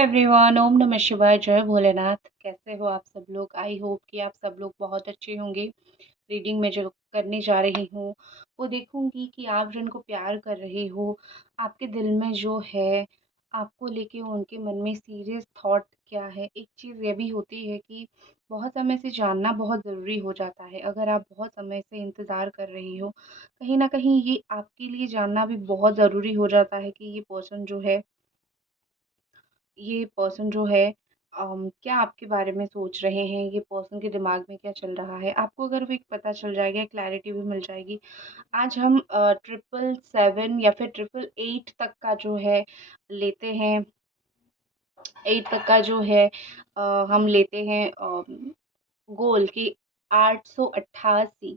Everyone, ओम नमः शिवाय, जय भोलेनाथ। कैसे हो आप सब लोग? आई होप कि आप सब लोग बहुत अच्छे होंगे। रीडिंग में जो करने जा रही हूँ वो देखूंगी कि आप जिनको प्यार कर रहे हो, आपके दिल में जो है, आपको लेके उनके मन में सीरियस थॉट क्या है। एक चीज़ ये भी होती है कि बहुत समय से जानना बहुत ज़रूरी हो जाता है। अगर आप बहुत समय से इंतज़ार कर रही हो, कहीं ना कहीं ये आपके लिए जानना भी बहुत ज़रूरी हो जाता है कि ये पर्सन जो है क्या आपके बारे में सोच रहे हैं, ये पर्सन के दिमाग में क्या चल रहा है। आपको अगर वो एक पता चल जाएगा, क्लैरिटी भी मिल जाएगी। आज हम 777 या फिर 888 तक का जो है लेते हैं। 8 तक का जो है हम लेते हैं गोल की 888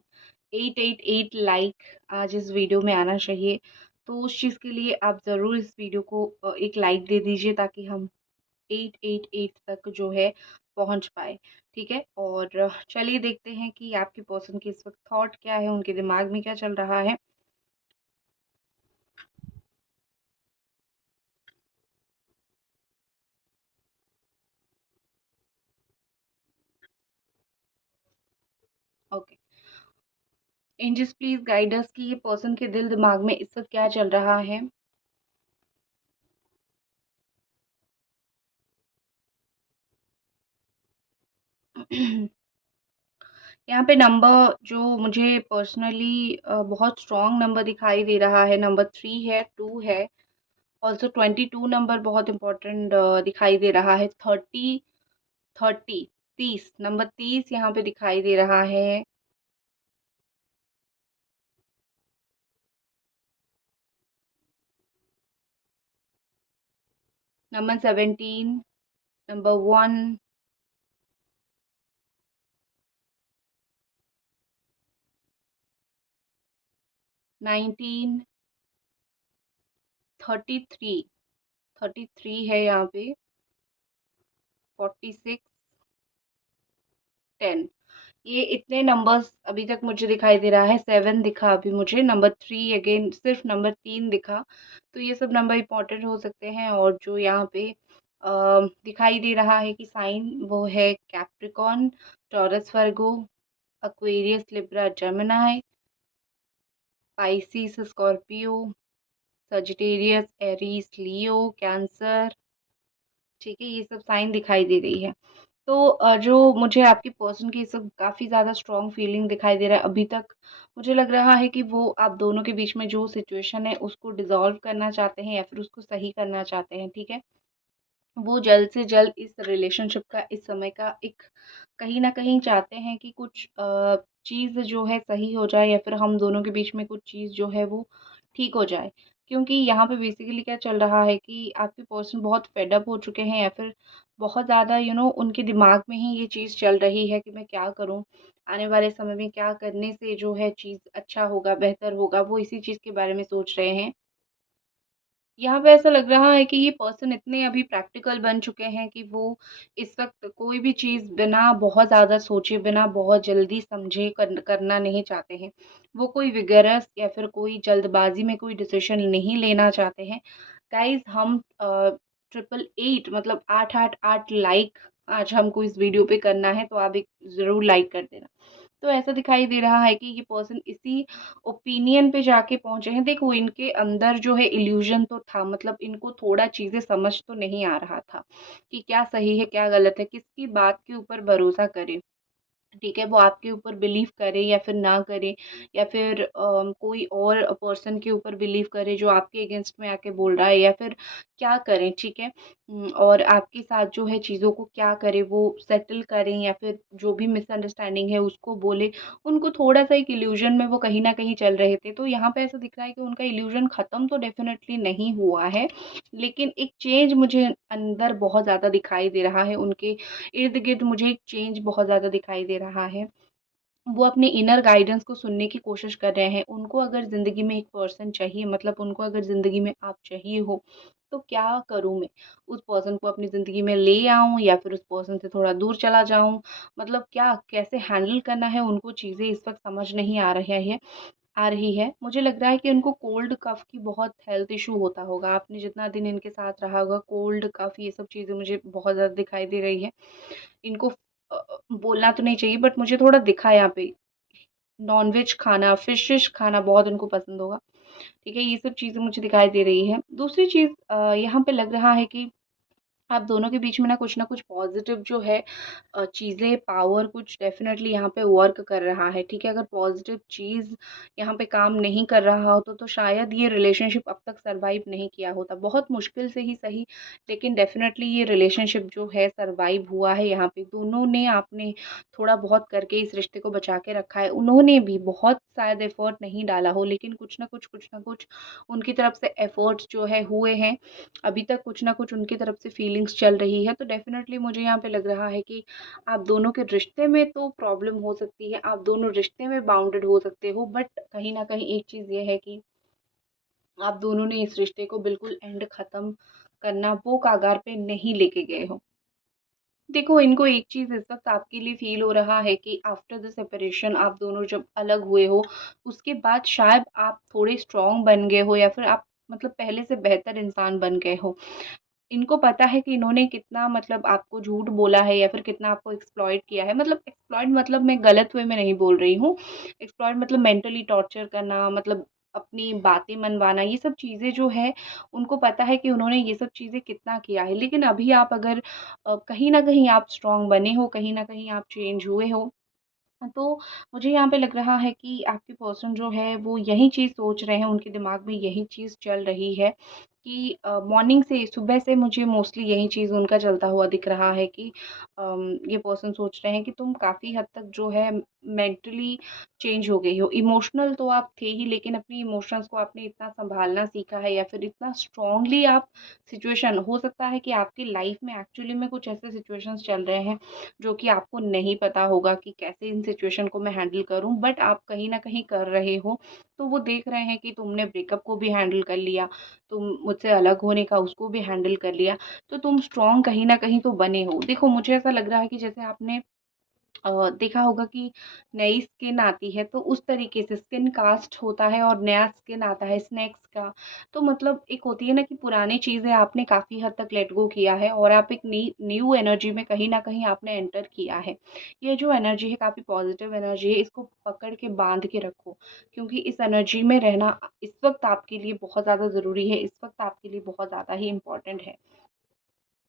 888 लाइक आज इस वीडियो में आना चाहिए। तो उस चीज़ के लिए आप ज़रूर इस वीडियो को एक लाइक दे दीजिए ताकि हम 888 तक जो है पहुंच पाए। ठीक है, और चलिए देखते हैं कि आपके पर्सन के इस वक्त थॉट क्या है, उनके दिमाग में क्या चल रहा है। Okay, angels please guide us कि ये पर्सन के दिल दिमाग में इस वक्त क्या चल रहा है। यहाँ पे नंबर जो मुझे पर्सनली बहुत स्ट्रॉन्ग नंबर दिखाई दे रहा है, नंबर 3 है, 2 है। ऑल्सो 22 नंबर बहुत इंपॉर्टेंट दिखाई दे रहा है। 30 30 नंबर 30 यहाँ पे दिखाई दे रहा है। नंबर 17, नंबर 1, 19, 33 33 है यहाँ पे। 46, 10। ये इतने नंबर्स अभी तक मुझे दिखाई दे रहा है। 7 दिखा अभी मुझे, नंबर 3 अगेन, सिर्फ नंबर 3 दिखा। तो ये सब नंबर इंपॉर्टेंट हो सकते हैं। और जो यहाँ पे दिखाई दे रहा है कि साइन, वो है Capricorn, Taurus, Virgo, Aquarius, Libra, Gemini, Pisces, Scorpio, Sagittarius, Aries, Leo, Cancer. ठीक है, ये सब साइन दिखाई दे रही है। तो जो मुझे आपकी पर्सन की सब काफ़ी ज़्यादा स्ट्रॉन्ग फीलिंग दिखाई दे रहा है अभी तक। मुझे लग रहा है कि वो आप दोनों के बीच में जो सिचुएशन है उसको डिसॉल्व करना चाहते हैं या फिर उसको सही करना चाहते हैं। ठीक है, वो जल्द से जल्द इस रिलेशनशिप का, इस समय का एक, कहीं न कहीं चाहते हैं कि कुछ चीज़ जो है सही हो जाए या फिर हम दोनों के बीच में कुछ चीज़ जो है वो ठीक हो जाए। क्योंकि यहाँ पे बेसिकली क्या चल रहा है कि आपके पर्सन बहुत फेड अप हो चुके हैं या फिर बहुत ज़्यादा उनके दिमाग में ही ये चीज़ चल रही है कि मैं क्या करूँ? आने वाले समय में क्या करने से जो है चीज़ अच्छा होगा, बेहतर होगा, वो इसी चीज़ के बारे में सोच रहे हैं। यहाँ पे ऐसा लग रहा है कि ये पर्सन इतने अभी प्रैक्टिकल बन चुके हैं कि वो इस वक़्त कोई भी चीज़ बिना बहुत ज़्यादा सोचे, बिना बहुत जल्दी समझे करना नहीं चाहते हैं। वो कोई विगरस या फिर कोई जल्दबाज़ी में कोई डिसीज़न नहीं लेना चाहते हैं। गाइज़, हम 888 मतलब 888 लाइक आज हमको इस वीडियो पे करना है, तो आप एक ज़रूर लाइक कर देना। तो ऐसा दिखाई दे रहा है कि ये पर्सन इसी ओपिनियन पे जाके पहुँचे हैं। देखो, इनके अंदर जो है इल्यूज़न तो था, मतलब इनको थोड़ा चीज़ें समझ तो नहीं आ रहा था कि क्या सही है, क्या गलत है, किसकी बात के ऊपर भरोसा करें। ठीक है, वो आपके ऊपर बिलीव करे या फिर ना करे, या फिर कोई और पर्सन के ऊपर बिलीव करे जो आपके अगेंस्ट में आके बोल रहा है, या फिर क्या करें। ठीक है, और आपके साथ जो है चीज़ों को क्या करें, वो सेटल करें या फिर जो भी मिसअंडरस्टैंडिंग है उसको बोले। उनको थोड़ा सा एक इल्यूजन में वो कहीं ना कहीं चल रहे थे। तो यहाँ पे ऐसा दिख रहा है कि उनका इल्यूजन ख़त्म तो डेफिनेटली नहीं हुआ है, लेकिन एक चेंज मुझे अंदर बहुत ज़्यादा दिखाई दे रहा है। उनके इर्द-गिर्द मुझे एक चेंज बहुत ज़्यादा दिखाई दे रहा है। वो अपने इनर गाइडेंस को सुनने की कोशिश कर रहे हैं। उनको अगर ज़िंदगी में एक पर्सन चाहिए, मतलब उनको अगर ज़िंदगी में आप चाहिए हो, तो क्या करूँ मैं? उस पर्सन को अपनी ज़िंदगी में ले आऊँ या फिर उस पर्सन से थोड़ा दूर चला जाऊँ? मतलब क्या, कैसे हैंडल करना है, उनको चीज़ें इस वक़्त समझ नहीं आ रही हैं। आ रही है। मुझे लग रहा है कि उनको कोल्ड कफ़ की बहुत हेल्थ इश्यू होता होगा। आपने जितना दिन इनके साथ रहा होगा, कोल्ड कफ़ ये सब चीज़ें मुझे बहुत ज़्यादा दिखाई दे रही हैं। इनको बोलना तो नहीं चाहिए बट मुझे थोड़ा दिखा यहाँ पे। नॉन-वेज खाना, फ़िश खाना बहुत इनको पसंद होगा। ठीक है, ये सब चीज़ें मुझे दिखाई दे रही हैं। दूसरी चीज़ यहाँ पे लग रहा है कि आप दोनों के बीच में ना कुछ पॉज़िटिव जो है चीज़ें पावर कुछ डेफ़िनेटली यहाँ पे वर्क कर रहा है, ठीक है? अगर पॉज़िटिव चीज़ यहाँ पे काम नहीं कर रहा होता तो शायद ये रिलेशनशिप अब तक सर्वाइव नहीं किया होता। बहुत मुश्किल से ही सही, लेकिन डेफ़िनेटली ये रिलेशनशिप जो है सर्वाइव हुआ है यहाँ पे। दोनों ने आपने थोड़ा बहुत करके इस रिश्ते को बचा के रखा है। उन्होंने भी बहुत शायद एफ़र्ट नहीं डाला हो, लेकिन कुछ ना कुछ उनकी तरफ से एफ़र्ट्स जो है हुए हैं। अभी तक कुछ ना कुछ उनकी तरफ से फीलिंग्स चल रही है, तो डेफ़िनेटली मुझे यहाँ पे लग रहा है कि आप दोनों के रिश्ते में तो प्रॉब्लम हो सकती है, आप दोनों रिश्ते में बाउंडेड हो सकते हो, बट कहीं न कहीं एक चीज़ ये है कि आप दोनों ने इस रिश्ते को बिल्कुल एंड ख़त्म करना वो कगार पे नहीं लेके गए हो। देखो, इनको एक चीज़ इस वक़्त आपके लिए फ़ील हो रहा है कि आफ्टर द सेपरेशन आप दोनों जब अलग हुए हो, उसके बाद शायद आप थोड़े स्ट्रॉन्ग बन गए हो या फिर आप मतलब पहले से बेहतर इंसान बन गए हो। इनको पता है कि इन्होंने कितना मतलब आपको झूठ बोला है या फिर कितना आपको एक्सप्लॉइट किया है। मतलब एक्सप्लॉइट मतलब मैं गलत वे में नहीं बोल रही हूँ। एक्सप्लॉइट मतलब मेंटली टॉर्चर करना, मतलब अपनी बातें मनवाना, ये सब चीज़ें जो है उनको पता है कि उन्होंने ये सब चीज़ें कितना किया है। लेकिन अभी आप अगर कहीं न कहीं आप स्ट्रॉन्ग बने हो, कहीं न कहीं आप चेंज हुए हो, तो मुझे यहाँ पे लग रहा है कि आपके पर्सन जो है वो यही चीज़ सोच रहे हैं, उनके दिमाग में यही चीज़ चल रही है कि मॉर्निंग से सुबह से मुझे मोस्टली यही चीज़ उनका चलता हुआ दिख रहा है कि ये पर्सन सोच रहे हैं कि तुम काफ़ी हद तक जो है मेंटली चेंज हो गई हो। इमोशनल तो आप थे ही, लेकिन अपनी इमोशंस को आपने इतना सँभालना सीखा है या फिर इतना स्ट्रॉन्गली आप सिचुएशन हो सकता है कि आपकी लाइफ़ में एक्चुअली में कुछ ऐसे सिचुएशंस चल रहे हैं जो कि आपको नहीं पता होगा कि कैसे इन सिचुएशन को मैं हैंडल करूँ, बट आप कहीं न कहीं कर रहे हो। तो वो देख रहे हैं कि तुमने ब्रेकअप को भी हैंडल कर लिया, तुम मुझसे अलग होने का उसको भी हैंडल कर लिया, तो तुम स्ट्रॉन्ग कहीं न कहीं तो बने हो। देखो, मुझे ऐसा लग रहा है कि जैसे आपने देखा होगा कि नई स्किन आती है तो उस तरीके से स्किन कास्ट होता है और नया स्किन आता है स्नेक्स का। तो मतलब एक होती है ना कि पुरानी चीज़ें आपने काफ़ी हद तक लेट गो किया है और आप एक न्यू एनर्जी में कहीं न कहीं आपने एंटर किया है। ये जो एनर्जी है काफ़ी पॉज़िटिव एनर्जी है, इसको पकड़ के बाँध के रखो, क्योंकि इस एनर्जी में रहना इस वक़्त आपके लिए बहुत ज़्यादा ज़रूरी है, इस वक़्त आपके लिए बहुत ज़्यादा ही इम्पोर्टेंट है।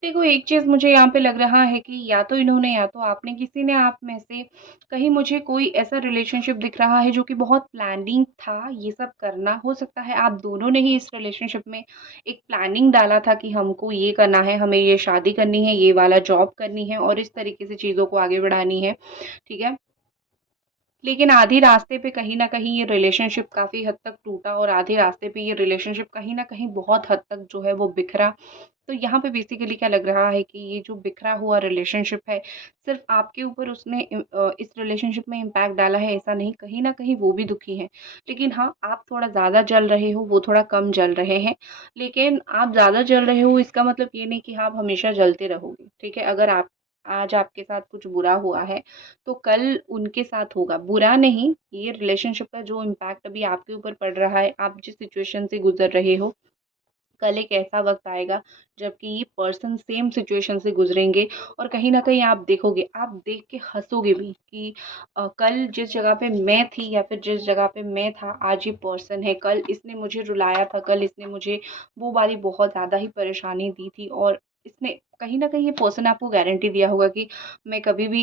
देखो, एक चीज़ मुझे यहाँ पे लग रहा है कि या तो आपने किसी ने आप में से कहीं मुझे कोई ऐसा रिलेशनशिप दिख रहा है जो कि बहुत प्लानिंग था ये सब करना। हो सकता है आप दोनों ने ही इस रिलेशनशिप में एक प्लानिंग डाला था कि हमको ये करना है, हमें ये शादी करनी है, ये वाला जॉब करनी है और इस तरीके से चीज़ों को आगे बढ़ानी है, ठीक है? लेकिन आधे रास्ते पे कहीं न कहीं ये रिलेशनशिप काफ़ी हद तक टूटा और आधे रास्ते पे ये रिलेशनशिप कहीं न कहीं बहुत हद तक जो है वो बिखरा। तो यहाँ पे बेसिकली क्या लग रहा है कि ये जो बिखरा हुआ रिलेशनशिप है, सिर्फ़ आपके ऊपर उसने इस रिलेशनशिप में इम्पैक्ट डाला है ऐसा नहीं, कहीं न कहीं वो भी दुखी हैं। लेकिन हाँ, आप थोड़ा ज़्यादा जल रहे हो, वो थोड़ा कम जल रहे हैं। लेकिन आप ज़्यादा जल रहे हो इसका मतलब ये नहीं कि आप हमेशा जलते रहोगे, ठीक है? अगर आप आज आपके साथ कुछ बुरा हुआ है, तो कल उनके साथ होगा। बुरा नहीं, ये रिलेशनशिप का जो इम्पैक्ट अभी आपके ऊपर पड़ रहा है, आप जिस सिचुएशन से गुज़र रहे हो, कल एक ऐसा वक़्त आएगा जबकि ये पर्सन सेम सिचुएशन से गुज़रेंगे और कहीं न कहीं आप देखोगे, आप देख के हँसोगे भी कि कल जिस जगह पे मैं थी या फिर जिस जगह पे मैं था, आज ये पर्सन है। कल इसने मुझे रुलाया था, कल इसने मुझे वो वाली बहुत ज़्यादा ही परेशानी दी थी और इसने कहीं न कहीं ये पर्सन आपको गारंटी दिया होगा कि मैं कभी भी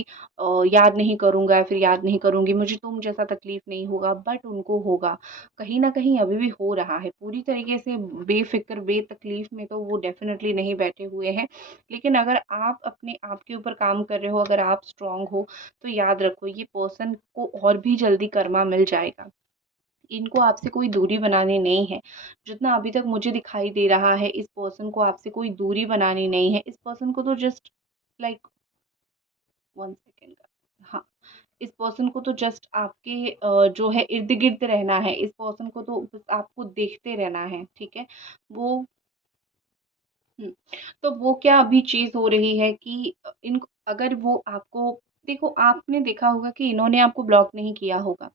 याद नहीं करूँगा या फिर याद नहीं करूँगी, मुझे तुम जैसा तकलीफ़ नहीं होगा, बट उनको होगा। कहीं न कहीं अभी भी हो रहा है। पूरी तरीके से बेफ़िक्र, बेतकलीफ़ में तो वो डेफ़िनेटली नहीं बैठे हुए हैं। लेकिन अगर आप अपने आप के ऊपर काम कर रहे हो, अगर आप स्ट्रॉन्ग हो, तो याद रखो ये पर्सन को और भी जल्दी कर्मा मिल जाएगा। इनको आपसे कोई दूरी बनानी नहीं है। जितना अभी तक मुझे दिखाई दे रहा है, इस पर्सन को आपसे कोई दूरी बनानी नहीं है। इस पर्सन को तो जस्ट लाइक 1 सेकंड का हाँ, इस पर्सन को तो जस्ट आपके जो है इर्द-गिर्द रहना है। इस पर्सन को तो बस आपको देखते रहना है, ठीक है? वो हुँ, तो वो क्या अभी चीज़ हो रही है कि इनको अगर वो आपको देखो आपने देखा होगा कि इन्होंने आपको ब्लॉक नहीं किया होगा।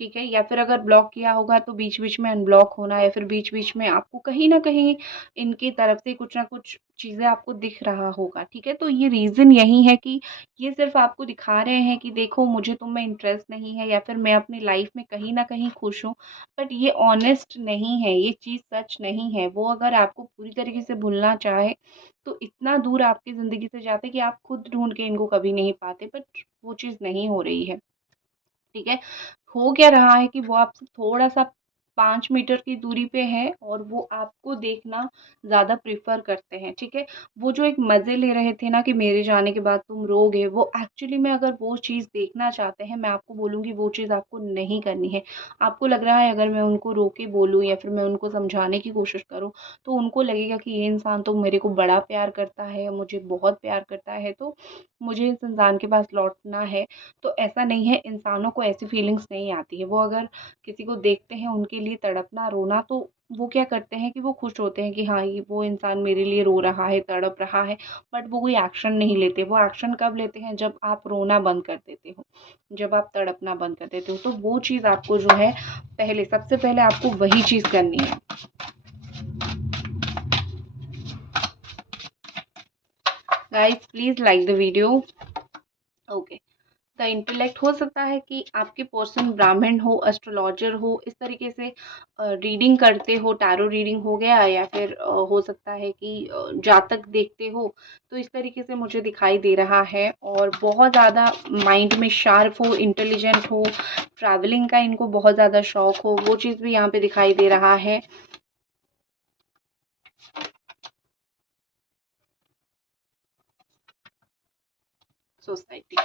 ठीक है, या फिर अगर ब्लॉक किया होगा तो बीच बीच में अनब्लॉक होना, या फिर बीच बीच में आपको कहीं ना कहीं इनकी तरफ से कुछ ना कुछ चीज़ें आपको दिख रहा होगा। ठीक है, तो ये रीज़न यही है कि ये सिर्फ आपको दिखा रहे हैं कि देखो मुझे तुम में इंटरेस्ट नहीं है, या फिर मैं अपनी लाइफ में कहीं ना कहीं खुश हूँ। बट ये ऑनेस्ट नहीं है, ये चीज़ सच नहीं है। वो अगर आपको पूरी तरीके से भूलना चाहे तो इतना दूर आपकी ज़िंदगी से जाते कि आप खुद ढूंढ के इनको कभी नहीं पाते, बट वो चीज़ नहीं हो रही है। ठीक है, हो क्या रहा है कि वो आपसे थोड़ा-सा 5 मीटर की दूरी पे है और वो आपको देखना ज़्यादा प्रेफ़र करते हैं, ठीक है? वो जो एक मज़े ले रहे थे ना कि मेरे जाने के बाद तुम रोगे, वो एक्चुअली में अगर वो चीज़ देखना चाहते हैं, मैं आपको बोलूँगी वो चीज़ आपको नहीं करनी है। आपको लग रहा है अगर मैं उनको रोक के बोलूँ या फिर मैं उनको समझाने की कोशिश करूँ, तो उनको लगेगा कि ये इंसान तो मेरे को बड़ा प्यार करता है, मुझे बहुत प्यार करता है, तो मुझे इस इंसान के पास लौटना है। तो ऐसा नहीं है, इंसानों को ऐसी फीलिंग्स नहीं आती है। वो अगर किसी को देखते हैं उनके लिए तड़पना, रोना, तो वो क्या करते हैं कि वो खुश होते हैं कि हाँ, ये वो इंसान मेरे लिए रो रहा है, तड़प रहा है, बट वो कोई एक्शन नहीं लेते। वो एक्शन कब लेते हैं? जब आप रोना बंद कर देते हो, जब आप तड़पना बंद कर देते हो। तो वो चीज़ आपको जो है सबसे पहले आपको वही चीज़ करनी है। Guys please like the video. Okay. The intellect हो सकता है कि आपके पर्सन ब्राह्मण हो, एस्ट्रोलॉजर हो, इस तरीके से रीडिंग करते हो, टैरो रीडिंग हो गया, या फिर हो सकता है कि जातक देखते हो। तो इस तरीके से मुझे दिखाई दे रहा है, और बहुत ज़्यादा माइंड में शार्प हो, इंटेलिजेंट हो, ट्रैवलिंग का इनको बहुत ज़्यादा शौक हो, वो चीज़ भी यहाँ पे दिखाई दे रहा है। सोसाइटी,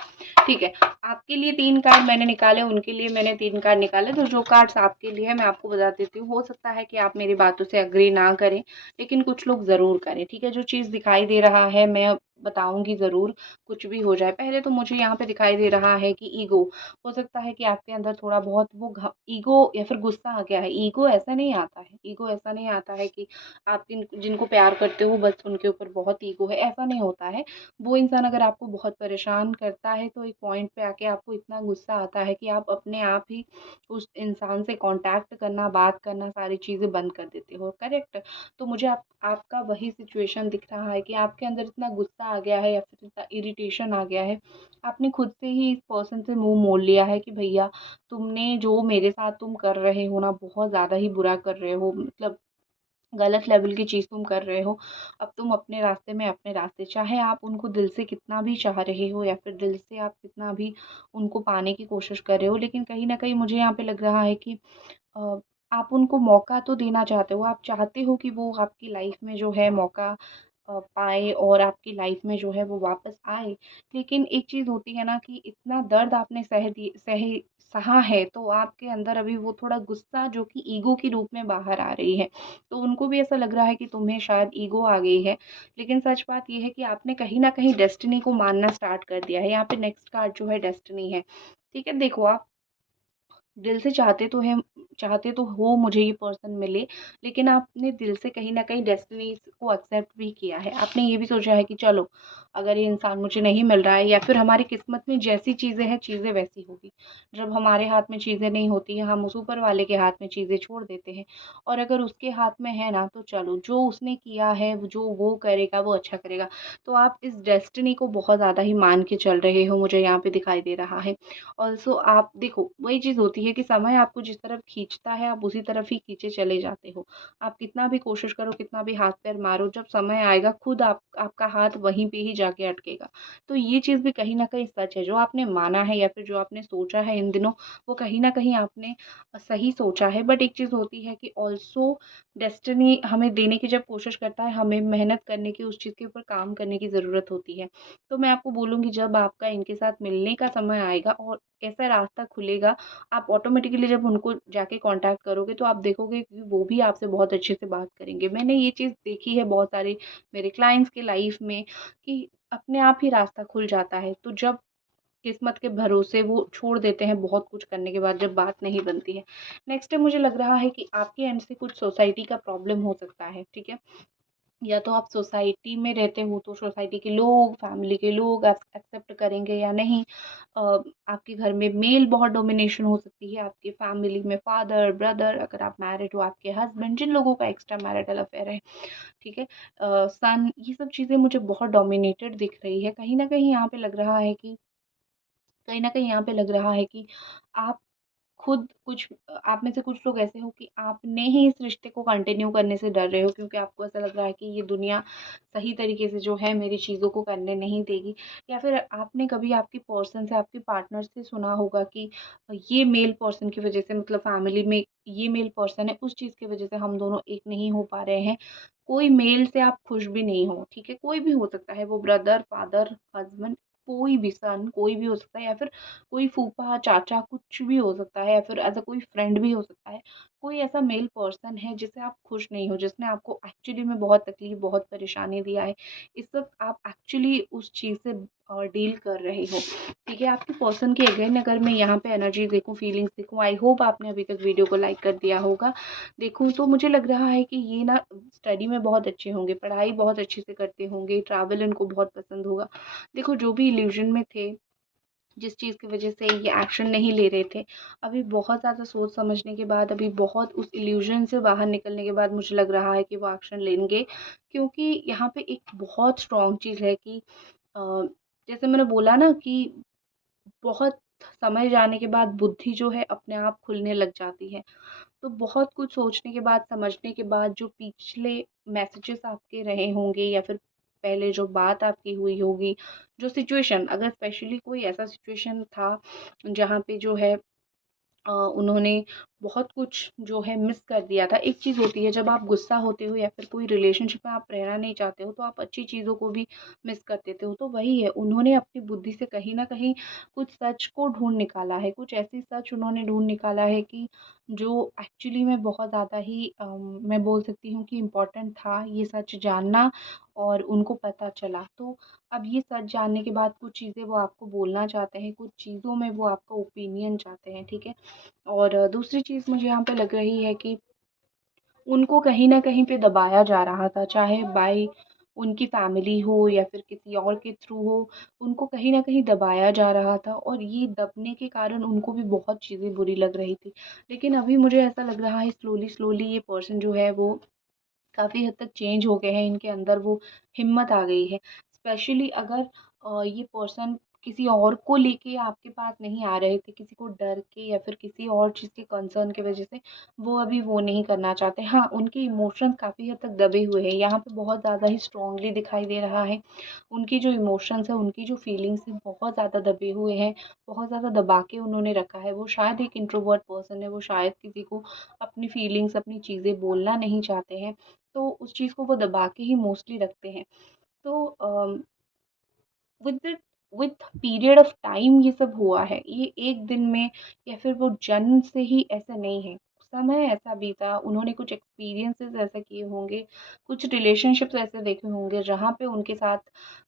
ठीक है। आपके लिए 3 कार्ड मैंने निकाले, उनके लिए मैंने 3 कार्ड निकाले। तो जो कार्ड्स आपके लिए है मैं आपको बता देती हूँ। हो सकता है कि आप मेरी बातों से एग्री ना करें, लेकिन कुछ लोग ज़रूर करें, ठीक है। जो चीज़ दिखाई दे रहा है मैं बताऊँगी ज़रूर, कुछ भी हो जाए। पहले तो मुझे यहाँ पे दिखाई दे रहा है कि ईगो, हो सकता है कि आपके अंदर थोड़ा बहुत वो ईगो या फिर गुस्सा आ गया है। ईगो ऐसा नहीं आता है, ईगो ऐसा नहीं आता है कि आप जिनको प्यार करते हो बस उनके ऊपर बहुत ईगो है, ऐसा नहीं होता है। वो इंसान अगर आपको बहुत परेशान करता है तो एक पॉइंट पे आके आपको इतना गुस्सा आता है कि आप अपने आप ही उस इंसान से कांटेक्ट करना, बात करना, सारी चीज़ें बंद कर देते हो, करेक्ट? तो मुझे आपका वही सिचुएशन दिख रहा है कि आपके अंदर इतना गुस्सा आ गया है या फिर इतना इरिटेशन आ गया है, आपने खुद से ही इस पर्सन से मुंह मोड़ लिया है कि भैया तुमने जो मेरे साथ तुम कर रहे हो ना, बहुत ज़्यादा ही बुरा कर रहे हो, मतलब गलत लेवल की चीज़ तुम कर रहे हो। अब तुम अपने रास्ते में अपने रास्ते, चाहे आप उनको दिल से कितना भी चाह रहे हो या फिर दिल से आप कितना भी उनको पाने की कोशिश कर रहे हो, लेकिन कहीं न कहीं मुझे यहाँ पे लग रहा है कि अ, आप उनको मौका तो देना चाहते हो। आप चाहते हो कि वो आपकी लाइफ़ में जो है मौका पाए और आपकी लाइफ़ में जो है वो वापस आए। लेकिन एक चीज़ होती है ना कि इतना दर्द आपने सहा है, तो आपके अंदर अभी वो थोड़ा गुस्सा जो कि ईगो के रूप में बाहर आ रही है। तो उनको भी ऐसा लग रहा है कि तुम्हें शायद ईगो आ गई है। लेकिन सच बात ये है कि आपने कहीं न कहीं डेस्टिनी को मानना स्टार्ट कर दिया है। यहाँ पे नेक्स्ट कार्ड जो है डेस्टिनी है। ठीक है, देखो आप दिल से चाहते तो हो मुझे ये पर्सन मिले, लेकिन आपने दिल से कहीं न कहीं डेस्टिनी को एक्सेप्ट भी किया है। आपने ये भी सोचा है कि चलो, अगर ये इंसान मुझे नहीं मिल रहा है या फिर हमारी किस्मत में जैसी चीज़ें हैं, चीज़ें वैसी होगी। जब हमारे हाथ में चीज़ें नहीं होती हैं, हम उस ऊपर वाले के हाथ में चीज़ें छोड़ देते हैं, और अगर उसके हाथ में है ना, तो चलो, जो उसने किया है, जो वो करेगा, वो अच्छा करेगा। तो आप इस डेस्टिनी को बहुत ज़्यादा ही मान के चल रहे हो, मुझे यहाँ पे दिखाई दे रहा है। ऑल्सो आप देखो, वही चीज़ होती है कि समय आपको जिस तरफ खींचता है आप उसी तरफ ही खींचे चले जाते हो। आप कितना भी कोशिश करो, कितना भी हाथ पैर मारो, जब समय आएगा खुद आपका हाथ वहीं पे ही जाके अटकेगा। तो ये चीज़ भी कहीं न कहीं सच है, जो आपने माना है या फिर जो आपने सोचा है इन दिनों, वो कहीं न कहीं आपने सही सोचा है। बट एक चीज़ होती है कि ऑल्सो डेस्टिनी हमें देने की जब कोशिश करता है, हमें मेहनत करने की, उस चीज़ के ऊपर काम करने की ज़रूरत होती है। तो मैं आपको बोलूँगी, जब आपका इनके साथ मिलने का समय आएगा और ऐसा रास्ता खुलेगा, आप ऑटोमेटिकली जब उनको जाके कांटेक्ट करोगे तो आप देखोगे कि वो भी आपसे बहुत अच्छे से बात करेंगे। मैंने ये चीज़ देखी है बहुत सारे मेरे क्लाइंट्स की लाइफ में कि अपने आप ही रास्ता खुल जाता है। तो जब किस्मत के भरोसे वो छोड़ देते हैं बहुत कुछ करने के बाद, जब बात नहीं बनती है। नेक्स्ट मुझे लग रहा है कि आपके एंड से कुछ सोसाइटी का प्रॉब्लम हो सकता है, ठीक है? या तो आप सोसाइटी में रहते हो तो सोसाइटी के लोग, फैमिली के लोग एक्सेप्ट करेंगे या नहीं। अ, आपके घर में मेल बहुत डोमिनेशन हो सकती है, आपकी फैमिली में फादर, ब्रदर, अगर आप मैरिड हो आपके हस्बैंड, जिन लोगों का एक्स्ट्रा मैरिटल अफेयर है, ठीक है, सन, ये सब चीज़ें मुझे बहुत डोमिनेटेड दिख रही है। कहीं न कहीं यहाँ पे लग रहा है कि कहीं न कहीं यहाँ पे लग रहा है कि आप खुद कुछ, आप में से कुछ लोग ऐसे हो कि आपने ही इस रिश्ते को कंटिन्यू करने से डर रहे हो, क्योंकि आपको ऐसा लग रहा है कि ये दुनिया सही तरीके से जो है मेरी चीज़ों को करने नहीं देगी। या फिर आपने कभी आपकी पर्सन से, आपके पार्टनर से सुना होगा कि ये मेल पर्सन की वजह से, मतलब फैमिली में ये मेल पर्सन है, उस चीज़ की वजह से हम दोनों एक नहीं हो पा रहे हैं। कोई मेल से आप खुश भी नहीं हो, ठीक है, कोई भी हो सकता है वो, ब्रदर, फादर, हस्बैंड, कोई भी, सन, कोई भी हो सकता है, या फिर कोई फूफा, चाचा, कुछ भी हो सकता है, या फिर एज़ अ कोई फ्रेंड भी हो सकता है। कोई ऐसा मेल पर्सन है जिससे आप खुश नहीं हो, जिसने आपको एक्चुअली में बहुत तकलीफ़, बहुत परेशानी दिया है। इस वक़्त आप एक्चुअली उस चीज़ से डील कर रहे हो, ठीक है? आपके पर्सन की अगेन अगर मैं यहाँ पे एनर्जी देखूँ, फीलिंग्स देखूँ, आई होप आपने अभी तक वीडियो को लाइक कर दिया होगा। देखूँ तो मुझे लग रहा है कि ये ना स्टडी में बहुत अच्छे होंगे, पढ़ाई बहुत अच्छे से करते होंगे, ट्रैवल इनको बहुत पसंद होगा। देखो जो भी इल्यूज़न में थे, जिस चीज़ की वजह से ये एक्शन नहीं ले रहे थे, अभी बहुत ज़्यादा सोच समझने के बाद, अभी बहुत उस इल्यूज़न से बाहर निकलने के बाद मुझे लग रहा है कि वो एक्शन लेंगे। क्योंकि यहाँ पे एक बहुत स्ट्रॉन्ग चीज़ है कि अ, जैसे मैंने बोला ना कि बहुत समय जाने के बाद बुद्धि जो है अपने आप खुलने लग जाती है। तो बहुत कुछ सोचने के बाद, समझने के बाद, जो पिछले मैसेजेस आपके रहे होंगे या फिर पहले जो बात आपकी हुई होगी, जो सिचुएशन, अगर स्पेशली कोई ऐसा सिचुएशन था जहाँ पे जो है उन्होंने बहुत कुछ जो है मिस कर दिया था। एक चीज़ होती है जब आप गुस्सा होते हो या फिर कोई रिलेशनशिप में आप रहना नहीं चाहते हो, तो आप अच्छी चीज़ों को भी मिस कर देते हो। तो वही है, उन्होंने अपनी बुद्धि से कहीं न कहीं कुछ सच को ढूँढ निकाला है, कुछ ऐसी सच उन्होंने ढूँढ निकाला है कि जो एक्चुअली में बहुत ज़्यादा ही मैं बोल सकती हूँ कि इम्पोर्टेंट था ये सच जानना, और उनको पता चला। तो अब ये सच जानने के बाद कुछ चीज़ें वो आपको बोलना चाहते हैं, कुछ चीज़ों में वो आपका ओपिनियन चाहते हैं, ठीक है? और दूसरी चीज़ मुझे यहाँ पे लग रही है कि उनको कहीं न कहीं पे दबाया जा रहा था, चाहे बाय उनकी फैमिली हो या फिर किसी और के थ्रू हो, उनको कहीं न कहीं दबाया जा रहा था, और ये दबने के कारण उनको भी बहुत चीज़ें बुरी लग रही थी। लेकिन अभी मुझे ऐसा लग रहा है स्लोली-स्लोली ये पर्सन जो है वो काफ़ी हद तक चेंज हो गए हैं, इनके अंदर वो हिम्मत आ गई है। स्पेशली अगर ये पर्सन किसी और को लेके आपके पास नहीं आ रहे थे, किसी को डर के या फिर किसी और चीज़ के कंसर्न की वज़ह से, वो अभी वो नहीं करना चाहते। हाँ, उनके इमोशंस काफ़ी हद तक दबे हुए हैं, यहाँ पे बहुत ज़्यादा ही स्ट्रॉन्गली दिखाई दे रहा है। उनकी जो इमोशंस हैं, उनकी जो फीलिंग्स हैं, बहुत ज़्यादा दबे हुए हैं, बहुत ज़्यादा दबा के उन्होंने रखा है। वो शायद एक इंट्रोवर्ट पर्सन है, वो शायद किसी को अपनी फीलिंग्स, अपनी चीज़ें बोलना नहीं चाहते हैं। तो उस चीज़ को वो दबा के ही मोस्टली रखते हैं। तो with the with period of time ये सब हुआ है। ये एक दिन में या फिर वो जन्म से ही ऐसा नहीं है। समय ऐसा बीता, उन्होंने कुछ एक्सपीरियंसेस ऐसे किए होंगे, कुछ रिलेशनशिप्स ऐसे देखे होंगे जहाँ पे उनके साथ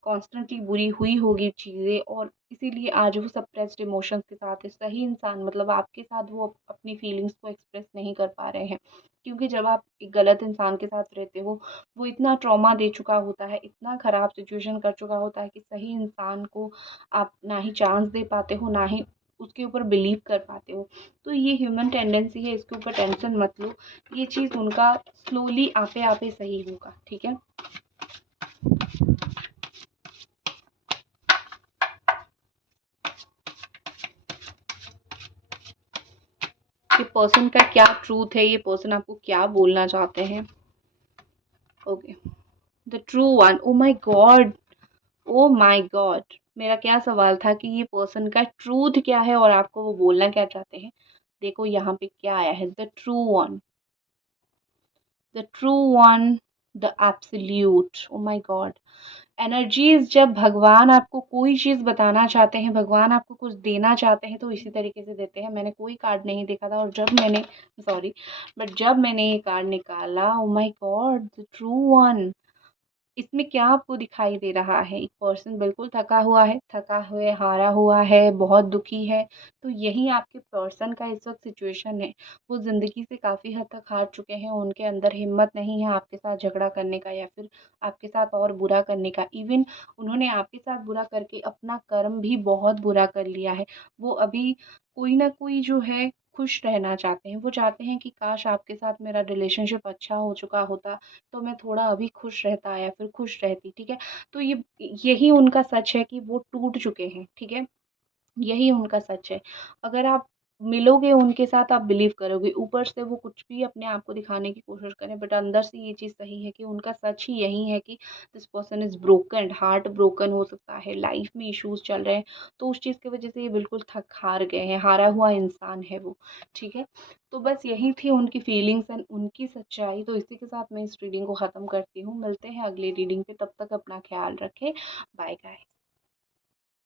कॉन्स्टेंटली बुरी हुई होगी चीज़ें, और इसीलिए आज वो सप्रेस्ड इमोशंस के साथ है। सही इंसान, मतलब आपके साथ वो अपनी फीलिंग्स को एक्सप्रेस नहीं कर पा रहे हैं। क्योंकि जब आप एक गलत इंसान के साथ रहते हो, वो इतना ट्रॉमा दे चुका होता है, इतना ख़राब सिचुएशन कर चुका होता है कि सही इंसान को आप ना ही चांस दे पाते हो, ना ही उसके ऊपर बिलीव कर पाते हो। तो ये ह्यूमन टेंडेंसी है, इसके ऊपर टेंशन मत लो। ये चीज़ उनका स्लोली आपे-आपे सही होगा, ठीक है? ये पर्सन का क्या ट्रूथ है, ये पर्सन आपको क्या बोलना चाहते हैं? Okay, the true one. Oh my God! Oh my God! मेरा क्या सवाल था कि ये पर्सन का ट्रूथ क्या है और आपको वो बोलना क्या चाहते हैं। देखो यहाँ पे क्या आया है, the true one, the true one, the absolute. Oh my God! Energies, जब भगवान आपको कोई चीज़ बताना चाहते हैं, भगवान आपको कुछ देना चाहते हैं, तो इसी तरीके से देते हैं। मैंने कोई कार्ड नहीं देखा था, और जब मैंने, सॉरी, बट जब मैंने ये कार्ड निकाला, oh my God! The true one. इसमें क्या आपको दिखाई दे रहा है? एक पर्सन बिल्कुल थका हुआ है, थका हुए हारा हुआ है, बहुत दुखी है। तो यही आपके पर्सन का इस वक़्त सिचुएशन है। वो ज़िंदगी से काफ़ी हद तक हार चुके हैं, उनके अंदर हिम्मत नहीं है आपके साथ झगड़ा करने का या फिर आपके साथ और बुरा करने का। इवन उन्होंने आपके साथ बुरा करके अपना कर्म भी बहुत बुरा कर लिया है। वो अभी कोई न कोई जो है खुश रहना चाहते हैं। वो चाहते हैं कि काश आपके साथ मेरा रिलेशनशिप अच्छा हो चुका होता, तो मैं थोड़ा अभी खुश रहता या फिर खुश रहती, ठीक है? तो यही उनका सच है कि वो टूट चुके हैं, ठीक है? यही उनका सच है। अगर आप मिलोगे उनके साथ आप बिलीव करोगे, ऊपर से वो कुछ भी अपने आप को दिखाने की कोशिश करें बट अंदर से ये चीज़ सही है कि उनका सच ही यही है कि this person is broken, heart broken हो सकता है, लाइफ में इश्यूज़ चल रहे हैं, तो उस चीज़ की वज़ह से ये बिल्कुल थक हार गए हैं, हारा हुआ इंसान है वो, ठीक है? तो बस यही थी उनकी फीलिंग्स एंड उनकी सच्चाई, तो इसी के साथ मैं इस रीडिंग को ख़त्म करती हूँ। मिलते हैं अगली रीडिंग पे, तब तक अपना ख़्याल रखें। Bye guys.